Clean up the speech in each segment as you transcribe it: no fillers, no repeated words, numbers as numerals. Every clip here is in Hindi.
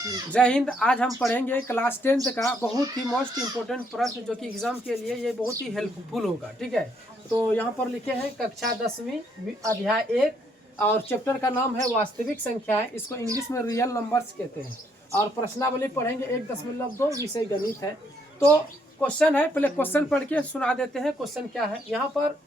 जय हिंद। आज हम पढ़ेंगे क्लास 10th का बहुत ही मोस्ट इम्पोर्टेंट प्रश्न जो कि एग्जाम के लिए ये बहुत ही हेल्पफुल होगा। ठीक है, तो यहाँ पर लिखे हैं कक्षा 10वीं अध्याय 1 और चैप्टर का नाम है वास्तविक संख्याएं। इसको इंग्लिश में रियल नंबर्स कहते हैं। और प्रश्नावली पढ़ेंगे 1.2 विषय गणित है। तो क्वेश्चन है, पहले क्वेश्चन पढ़ के सुना देते हैं। क्वेश्चन क्या है यहाँ पर।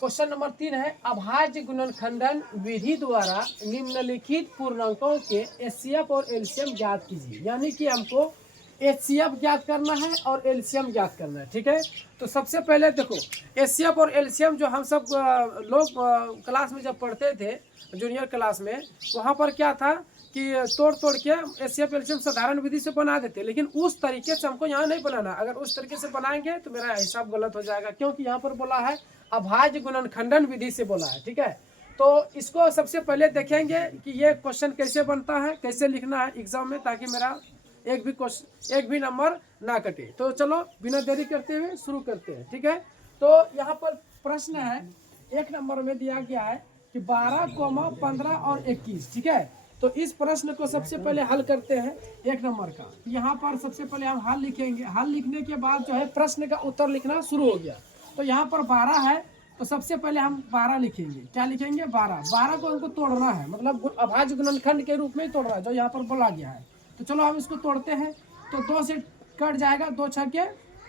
क्वेश्चन नंबर 3 है अभाज्य गुणनखंडन विधि द्वारा निम्नलिखित पूर्णांकों के एचसीएफ और एलसीएम ज्ञात कीजिए। यानी कि हमको एचसीएफ ज्ञात करना है और एलसीएम ज्ञात करना है। ठीक है, तो सबसे पहले देखो एचसीएफ और एलसीएम जो हम सब लोग क्लास में जब पढ़ते थे जूनियर क्लास में, वहाँ पर क्या था कि तोड़ तोड़ के एचसीएफ एलसीएम साधारण विधि से बना देते, लेकिन उस तरीके से हमको यहाँ नहीं बनाना। अगर उस तरीके से बनाएंगे तो मेरा हिसाब गलत हो जाएगा, क्योंकि यहाँ पर बोला है अभाज्य गुणनखंडन विधि से बोला है। ठीक है, तो इसको सबसे पहले देखेंगे कि ये क्वेश्चन कैसे बनता है, कैसे लिखना है एग्जाम में, ताकि मेरा एक भी नंबर ना कटे। तो चलो बिना देरी करते हुए शुरू करते हैं। ठीक है, तो यहाँ पर प्रश्न है 1 नंबर में दिया गया है कि 12, 15 और 21। ठीक है, तो इस प्रश्न को सबसे पहले हल करते हैं 1 नंबर का। यहाँ पर सबसे पहले हम हल लिखेंगे। हल लिखने के बाद जो है प्रश्न का उत्तर लिखना शुरू हो गया। तो यहाँ पर 12 है, तो सबसे पहले हम 12 लिखेंगे। क्या लिखेंगे? 12 को हमको तोड़ना है, मतलब अभाज्य गुणनखंड के रूप में ही तोड़ना है जो यहाँ पर बोला गया है। तो चलो हम इसको तोड़ते हैं। तो 2 से कट जाएगा, 2 छके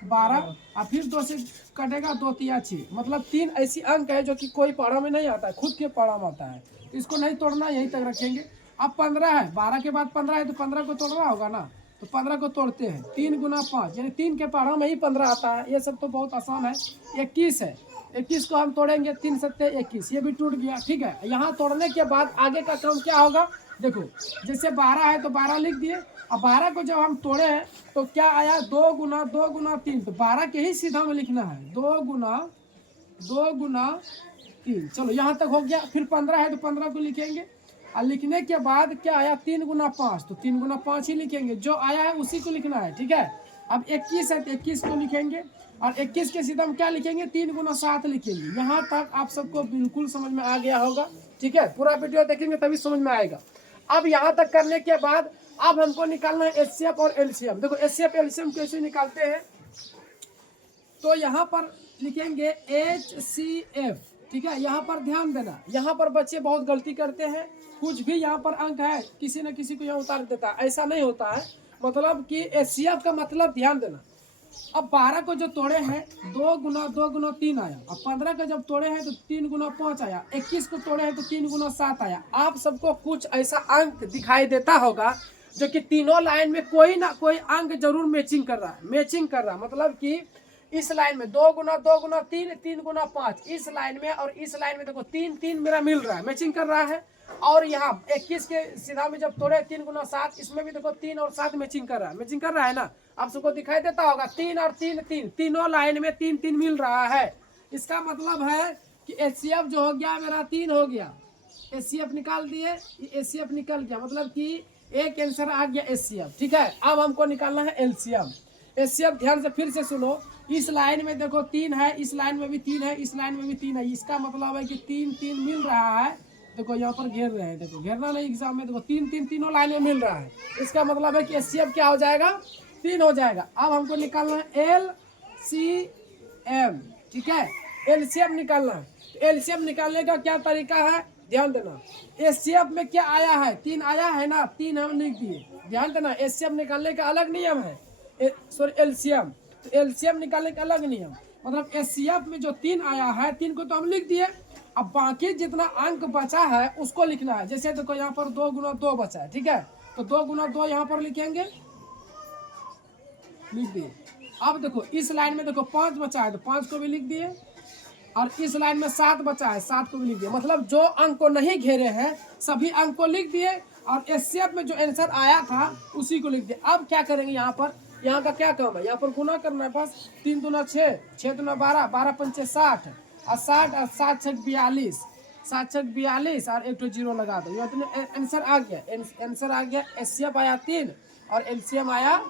12 और फिर 2 से कटेगा, 2 तिया 6। मतलब 3 ऐसी अंक है जो कि कोई पढ़ा में नहीं आता है, खुद के पढ़ा में आता है। इसको नहीं तोड़ना, यहीं तक रखेंगे। अब 15 है, 12 के बाद 15 है, तो 15 को तोड़ना होगा ना। तो 15 को तोड़ते हैं। 3 गुना 5 यानी 3 के पढ़ा में ही 15 आता है। ये सब तो बहुत आसान है। 21 है, 21 को हम तोड़ेंगे, 3 सत्ते 21, ये भी टूट गया। ठीक है, यहाँ तोड़ने के बाद आगे का काम क्या होगा देखो। जैसे 12 है तो 12 लिख दिए। अब 12 को जब हम तोड़े हैं तो क्या आया? 2 गुना 3। तो 12 के ही सीधा में लिखना है, 2 गुना 3। चलो यहाँ तक हो गया। फिर 15 है तो 15 को लिखेंगे और लिखने के बाद क्या आया? 3 गुना 5, तो 3 गुना 5 ही लिखेंगे, जो आया है उसी को लिखना है। ठीक है, अब 21 है तो 21 को लिखेंगे और 21 के सीधा में क्या लिखेंगे? 3 गुना 7 लिखेंगे। यहाँ तक आप सबको बिल्कुल समझ में आ गया होगा। ठीक है, पूरा वीडियो देखेंगे तभी समझ में आएगा। अब यहाँ तक करने के बाद अब हमको निकालना है एचसीएफ और एलसीएम। देखो एचसीएफ एलसीएम कैसे निकालते हैं, तो यहाँ पर लिखेंगे HCF। ठीक है, यहाँ पर ध्यान देना, यहाँ पर बच्चे बहुत गलती करते हैं। कुछ भी यहाँ पर अंक है किसी न किसी को यहाँ उतार देता है, ऐसा नहीं होता है। मतलब कि HCF का मतलब ध्यान देना। अब 12 को जो तोड़े हैं 2 गुना 3 आया। अब 15 का जब तोड़े हैं तो 3 गुना 5 आया। 21 को तोड़े हैं तो 3 गुना 7 आया। आप सबको कुछ ऐसा अंक दिखाई देता होगा जो कि तीनों लाइन में कोई ना कोई अंक जरूर मैचिंग कर रहा है। मतलब कि इस लाइन में 2 गुना 3, 3 गुना 5, इस लाइन में और इस लाइन में देखो 3 मेरा मिल रहा है, मैचिंग कर रहा है। और यहाँ 21 के सीधा में जब तोड़े 3 गुना 7, इसमें भी देखो 3 और 7 मैचिंग कर रहा है ना। आप सबको दिखाई देता होगा 3 और 3, तीनों लाइन में 3 मिल रहा है। इसका मतलब है कि एचसीएफ जो हो गया मेरा 3 हो गया। एचसीएफ निकाल दिए, एचसीएफ निकल गया, मतलब कि एक आंसर आ गया एचसीएफ। ठीक है, अब हमको निकालना है एलसीएम। एचसीएफ ध्यान से फिर से सुनो। इस लाइन में देखो 3 है, इस लाइन में भी 3 है, इस लाइन में भी 3 है। इसका मतलब है कि 3 मिल रहा है। देखो यहाँ पर घेर रहे हैं, देखो घेरना नहीं एग्जाम में, देखो 3 तीनों लाइन में मिल रहा है। इसका मतलब है कि एचसीएफ क्या हो जाएगा? 3 हो जाएगा। अब हमको निकालना है एलसीएम। ठीक है, एलसीएम निकालना है। तो एलसीएम निकालने का क्या तरीका है ध्यान देना। एचसीएफ में क्या आया है? 3 आया है ना, 3 हम लिख दिए। ध्यान देना, एचसीएफ निकालने का अलग नियम है, सॉरी एलसीएम। तो एलसीएम निकालने का अलग नियम, मतलब एचसीएफ में जो 3 आया है 3 को तो हम लिख दिए। अब बाकी जितना अंक बचा है उसको लिखना है। जैसे देखो यहाँ पर 2 गुना 2 बचा है। ठीक है, तो 2 गुना 2 यहाँ पर लिखेंगे, लिख दिए। अब देखो इस लाइन में देखो 5 बचा है तो 5 को भी लिख दिए, और इस लाइन में 7 बचा है, 7 को भी लिख दिए। मतलब जो अंक को नहीं घेरे हैं सभी अंक को लिख दिए, और एचसीएफ में जो आंसर आया था उसी को लिख दिए। अब क्या करेंगे यहाँ पर? यहाँ का क्या काम है? यहाँ पर गुना करना है बस। 3 दूना 6, 6 दूना 12, 12 पंचे 60 और 60 और 7 छक 42, 7 छक 42 और 1 तो 0 लगा दो। ये आंसर आ गया। आंसर आ गया। एचसीएफ आया 3 और एलसीएम आया,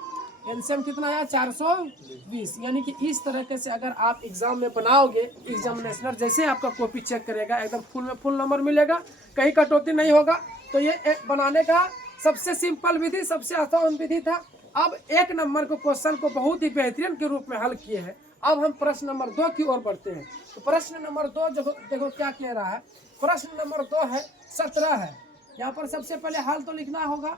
एलसीएम कितना आया? 420। यानी कि इस तरीके से अगर आप एग्जाम में बनाओगे, एग्जामिनेशनर जैसे आपका कॉपी चेक करेगा एकदम फुल में फुल नंबर मिलेगा, कहीं कटौती नहीं होगा। तो ये बनाने का सबसे सिंपल विधि, सबसे आसान विधि था। अब 1 नंबर के क्वेश्चन को बहुत ही बेहतरीन के रूप में हल किए हैं। अब हम प्रश्न नंबर 2 की ओर बढ़ते हैं। तो प्रश्न नंबर 2 देखो क्या कह रहा है। प्रश्न नंबर 2 है 17 है। यहाँ पर सबसे पहले हल तो लिखना होगा,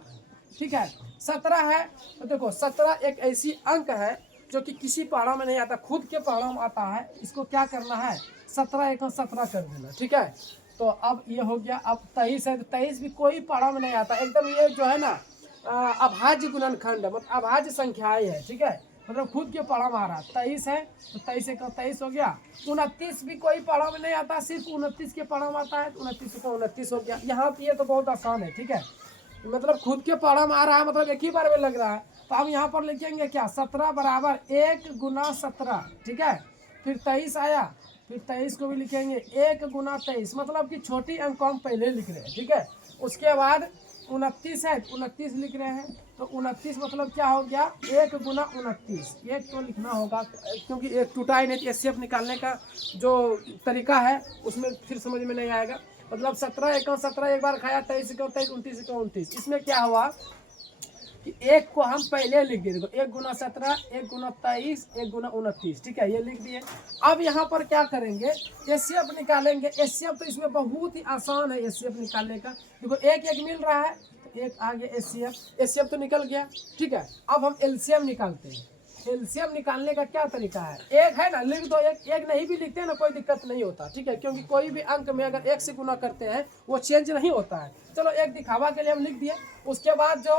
ठीक है। 17 है तो देखो 17 एक ऐसी अंक है जो कि किसी पहाड़ों में नहीं आता, खुद के पहाड़ों में आता है। इसको क्या करना है, 17 एक 17 कर देना, ठीक है। तो अब ये हो गया। अब 23 है तो 23 भी कोई पहाड़ों में नहीं आता, एकदम ये जो है ना अभाज्य गुणनखंड है, मतलब अभाज्य संख्याएं है, ठीक है। मतलब खुद के पहाड़ों में आ रहा है। 23 है तो 23 एक 23 हो गया। 29 भी कोई पहाड़ों में नहीं आता, सिर्फ 29 के पहाड़ों में आता है, तो 29 को 29 हो गया। यहाँ पे ये तो बहुत आसान है, ठीक है। मतलब खुद के पहाड़ों में आ रहा है, मतलब एक ही बार में लग रहा है। तो हम यहाँ पर लिखेंगे क्या, 17 बराबर 1 गुना 17, ठीक है। फिर 23 आया, फिर 23 को भी लिखेंगे 1 गुना 23, मतलब कि छोटी अंक को हम पहले लिख रहे हैं, ठीक है। उसके बाद 29 है, 29 लिख रहे हैं। तो 29 मतलब क्या हो गया, 1 गुना 29, एक तो लिखना होगा क्योंकि एक टूटा ही नहीं। एचसीएफ निकालने का जो तरीका है उसमें फिर समझ में नहीं आएगा। मतलब 17 एक 17 एक बार खाया, 23 को 23, 29 को 29। इसमें क्या हुआ कि 1 को हम पहले लिख दिए। देखो 1 गुना 17, 1 गुना 23, 1 गुना 29, ठीक है, ये लिख दिए। अब यहाँ पर क्या करेंगे, एचसीएफ निकालेंगे। एचसीएफ तो इसमें बहुत ही आसान है एचसीएफ निकालने का। देखो 1 1 मिल रहा है, एक आ गया एचसीएफ, एचसीएफ तो निकल गया, ठीक है। अब हम एलसीएम निकालते हैं। एलसीएम निकालने का क्या तरीका है, एक है ना, लिख दो। एक नहीं भी लिखते हैं ना, कोई दिक्कत नहीं होता, ठीक है। क्योंकि कोई भी अंक में अगर 1 से गुना करते हैं वो चेंज नहीं होता है। चलो एक दिखावा के लिए हम लिख दिए। उसके बाद जो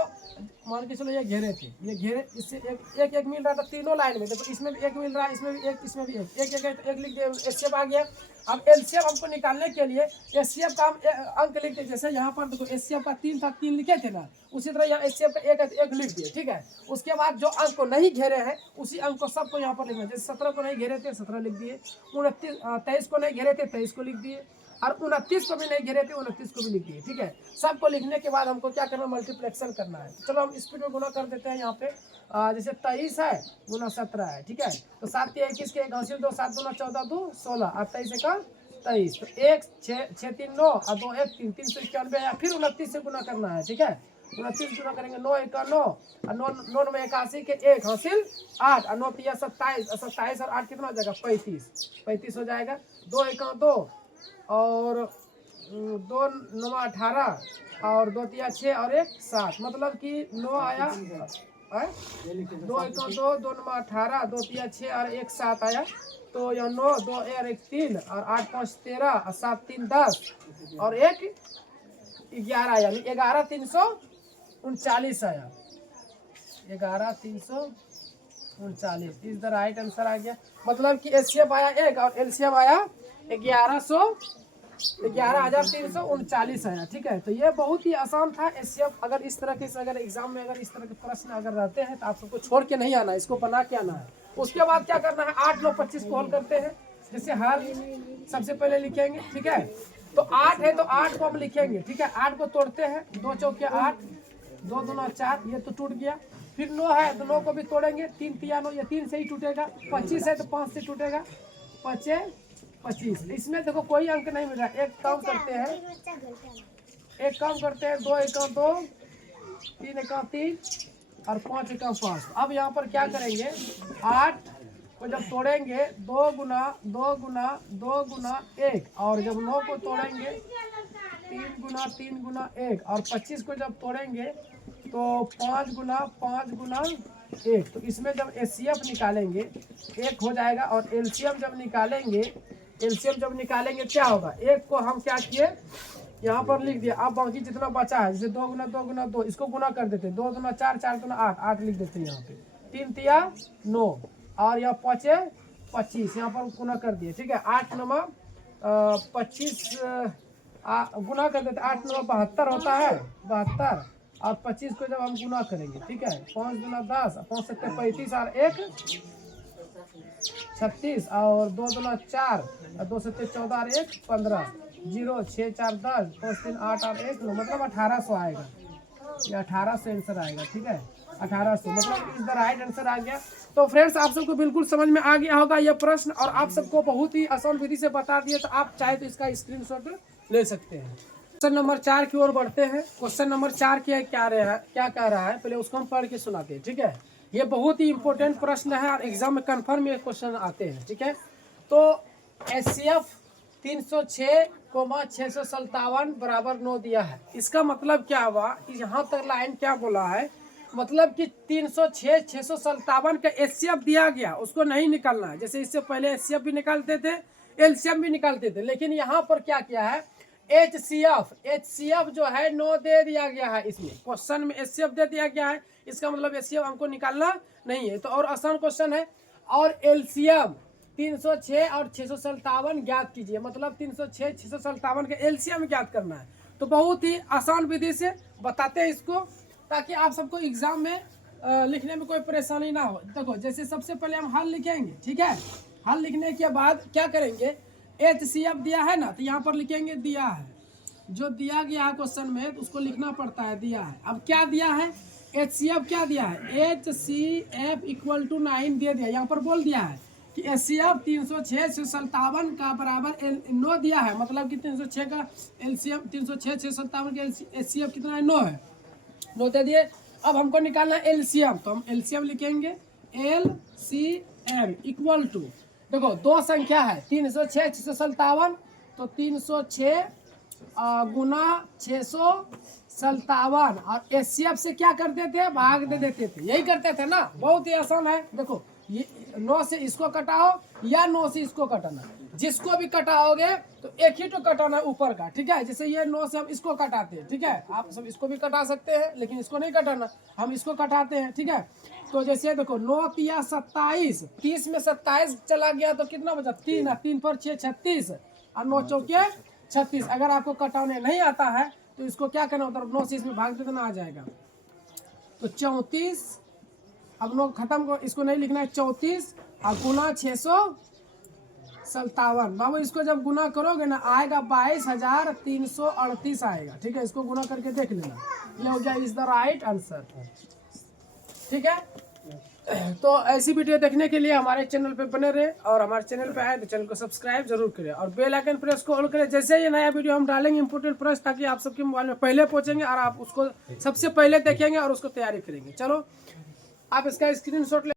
मान के चलो ये घेरे थे, ये घेरे, इससे एक एक मिल रहा था तीनों लाइन में। देखो इसमें भी 1 मिल रहा है, इसमें भी 1, इसमें भी 1 1 1 एक लिख दिया, एचसीएफ आ गया। अब एलसीएम हमको निकालने के लिए एचसीएफ का हम अंक लिखते, जैसे यहाँ पर देखो एचसीएफ का 3 था, 3 लिखे थे ना, उसी तरह यहाँ एचसीएफ का 1 है तो 1 लिख दिए, ठीक है। उसके बाद जो अंक को नहीं घेरे हैं उसी अंक को सबको यहाँ पर लिखना। जैसे 17 को नहीं घेरे थे 17 लिख दिए, 23 को नहीं घेरे थे 23 को लिख दिए, और 29 को भी नहीं घेरे थे 29 को भी लिख दिए, ठीक है। सबको लिखने के बाद हमको क्या करना, मल्टीप्लेक्शन करना है। चलो हम स्पीड में गुना कर देते हैं। यहाँ पे जैसे 23 है गुना 17 है, ठीक है। तो 7 के 21 के 1 हासिल 2, 7 दूना 14 2 16 और 23 का 23। तो 1 6 3 9 और 2 1 3 391 आया। फिर 29 से गुना करना है, ठीक है। 29 गुना करेंगे 9 1 9 और 9 में 81 के 1 हासिल 8 और 9 3 27 27 और 8 कितना हो जाएगा 35 हो जाएगा। 2 1 2 और 2 9 18 और 2 3 6 और 1 7, मतलब कि 9 आया, 2 1 2 2 9 18 2 3 6 और 1 7 आया। तो यह 9 2 1 3 और 8 5 13 और 7 3 10 और 1 11, यानी 11 339 आया। 11 339 इज द राइट आंसर आ गया। मतलब कि एचसीएफ आया 1 और एलसीएम आया 11,339 आया, ठीक है। तो ये बहुत ही आसान था एचसीएफ। अगर इस तरह के अगर एग्जाम में अगर इस तरह के प्रश्न अगर रहते हैं तो आप सबको छोड़ के नहीं आना है, इसको बना के आना है। उसके बाद क्या करना है, 8 9 25 को हल करते हैं। जैसे हल सबसे पहले लिखेंगे, ठीक है। तो 8 है तो 8 को हम लिखेंगे, ठीक है। 8 को तोड़ते हैं, 2 चौके 8 2 दूना 4, ये तो टूट गया। फिर 9 है तो 9 को भी तोड़ेंगे, 3 3 9, ये 3 से ही टूटेगा। 25 है तो 5 से टूटेगा, 5 25। इसमें देखो कोई अंक नहीं मिल रहा। एक काम करते हैं 2 1 2 3 1 3 और 5 1 5। अब यहाँ पर क्या करेंगे, 8 को जब तोड़ेंगे 2 गुना 2 गुना 2 गुना 1, और जब 9 को तोड़ेंगे 3 गुना 3 गुना 1, और 25 को जब तोड़ेंगे तो 5 गुना 5 गुना 1। तो इसमें जब एचसीएफ निकालेंगे 1 हो जाएगा, और एलसीएम जब निकालेंगे क्या होगा, 1 को हम क्या किए यहाँ पर लिख दिया। अब बाकी जितना बचा है, जैसे 2 गुना 2 गुना 2, इसको गुना कर देते, 2 दूना 4 4 दूना 8 8 लिख देते हैं यहाँ पे। 3 3 9 और यहाँ 5 25 यहाँ पर गुना कर दिए, ठीक है। 8 9 25 गुना कर देते, 8 9 72 होता है, 72 और 25 को जब हम गुना करेंगे, ठीक है। 5 दूना 10, 5 7 35 और 1 36 और 2 दूना 4 और 2 7 14 और 1 15 0 6 4 10 5 3 8 और 1 9, मतलब 1800 आएगा। ये 1800 आंसर आएगा, ठीक है। 1800 मतलब इज द राइट आंसर आ गया। तो फ्रेंड्स आप सबको बिल्कुल समझ में आ गया होगा यह प्रश्न, और आप सबको बहुत ही आसान विधि से बता दिए। तो आप चाहे तो इसका स्क्रीनशॉट ले सकते हैं। क्वेश्चन नंबर 4 की ओर बढ़ते हैं। क्वेश्चन नंबर 4 क्या कह रहा है, पहले उसको हम पढ़ के सुनाते हैं। ठीक है, ये बहुत ही इंपॉर्टेंट प्रश्न है और एग्जाम में कन्फर्म ये क्वेश्चन आते हैं। ठीक है, तो HCF 306,657 बराबर 9 दिया है। इसका मतलब क्या हुआ, यहाँ तक लाइन क्या बोला है, मतलब कि 306,657 का HCF दिया गया, उसको नहीं निकालना है। जैसे इससे पहले HCF भी निकालते थे, LCM भी निकालते थे, लेकिन यहाँ पर क्या किया है, HCF जो है 9 दे दिया गया है। इसमें क्वेश्चन में HCF दे दिया गया है, इसका मतलब HCF हमको निकालना नहीं है। तो और आसान क्वेश्चन है। और LCM 306 और 657 ज्ञात कीजिए, मतलब 306 657 का LCM ज्ञात करना है। तो बहुत ही आसान विधि से बताते हैं इसको, ताकि आप सबको एग्जाम में लिखने में कोई परेशानी ना हो। देखो, जैसे सबसे पहले हम हल लिखेंगे। ठीक है, हल लिखने के बाद क्या करेंगे, HCF दिया है ना, तो यहाँ पर लिखेंगे दिया है। जो दिया गया है क्वेश्चन में, तो उसको लिखना पड़ता है, दिया है। अब क्या दिया है, HCF क्या दिया है, HCF इक्वल टू 9 दे दिया। यहाँ पर बोल दिया है कि HCF 306 657 का बराबर 9 दिया है, मतलब कि 306 का LCM 306 657 का HCF कितना है, 9 है। 9 दे दिए। अब हमको निकालना है LCM, तो हम LCM लिखेंगे LCM इक्वल टू, देखो दो संख्या है 306 657, तो 306 गुना 657, और HCF से क्या करते थे, भाग दे देते थे। यही करते थे ना, बहुत ही आसान है। देखो, ये 9 से इसको कटाओ या 9 से इसको कटाना, जिसको भी कटाओगे तो एक ही तो कटाना है ऊपर का। ठीक है, जैसे ये 9 से हम इसको कटाते हैं। ठीक है, आप सब इसको भी कटा सकते हैं, लेकिन इसको नहीं कटाना, हम इसको कटाते हैं। ठीक है, तो जैसे देखो 9 तिया 27, 30 में 27 चला गया तो कितना बचा, 3, 3 पर 6 36, और 9 चौके 36। अगर आपको कटाने नहीं आता है तो इसको क्या करना होता है, 9 से इसमें भाग देना आ जाएगा। तो 34, अब 9 खत्म को, इसको नहीं लिखना है, 34 और गुना 657। बाबू इसको जब गुना करोगे ना, आएगा 22,338 आएगा। ठीक है, इसको गुना करके देख लेना, ये हो गया इज द राइट आंसर। ठीक है, तो ऐसी वीडियो देखने के लिए हमारे चैनल पे बने रहे, और हमारे चैनल पे आए तो चैनल को सब्सक्राइब जरूर करें और बेल आइकन प्रेस को ऑल करें। जैसे ये नया वीडियो हम डालेंगे इंपोर्टेंट प्रश्न, ताकि आप सबके मोबाइल में पहले पहुंचेंगे और आप उसको सबसे पहले देखेंगे और उसको तैयारी करेंगे। चलो, आप इसका स्क्रीनशॉट ले